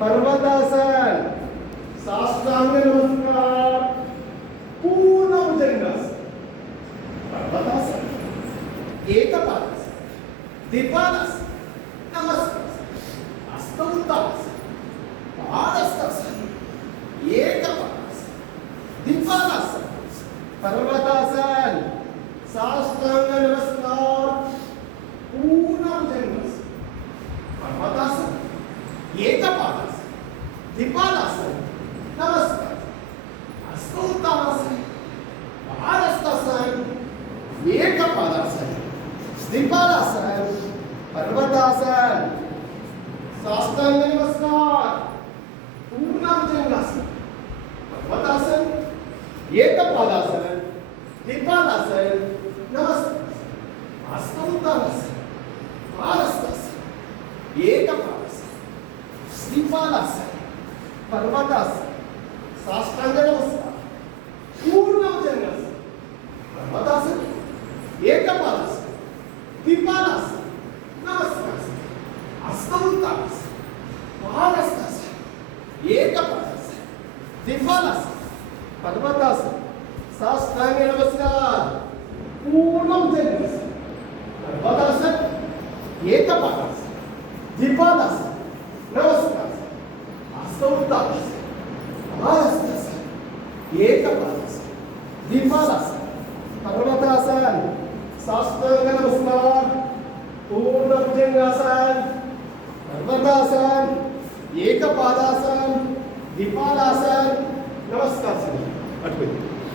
पर्वतासन, साष्टांग नमस्कार, पूर्ण भुजंगासन, पर्वतासन, एकपादासन, द्विपादासन, नमस्कार, हस्तउत्तानासन, पादहस्तासन, एकपादासन, द्विपादासन, पर्वतासन, साष्टांग नमस्कार, पूर्ण भुजंगासन, पर्वतासन, एकपादासन, द्विपादासन, नमस्कार, हस्तउत्तानासन, पादहस्तासन, एकपादासन, द्विपादासन, पर्वतासन, साष्टांग नमस्कार, पूर्ण भुजंगासन, पर्वतासन, एकपादासन, द्विपादासन, नमस्कार, हस्तउत्तानासन, पादहस्तासन, एकपादासन, द्विपादासन, पर्वतासन, साष्टांग नमस्कार, पूर्ण भुजंगासन, पर्वतासन, एकपादासन, द्विपादासन, नमस्कार, हस्तउत्तानासन, पादहस्तासन, एकपादासन, द्विपादासन, पर्वतासन, साष्टांग नमस्कार, पूर्ण भुजंगासन, पर्वतासन, एकपादासन, द्विपादासन, नमस्कार, हस्तउत्तानासन, पादहस्तासन, एकपादासन, द्विपादासन, पर्वतासन, साष्टांग नमस्कार, पूर्ण भुजंगासन, पर्वतासन, एकपादासन, द्विपादासन, नमस्कार.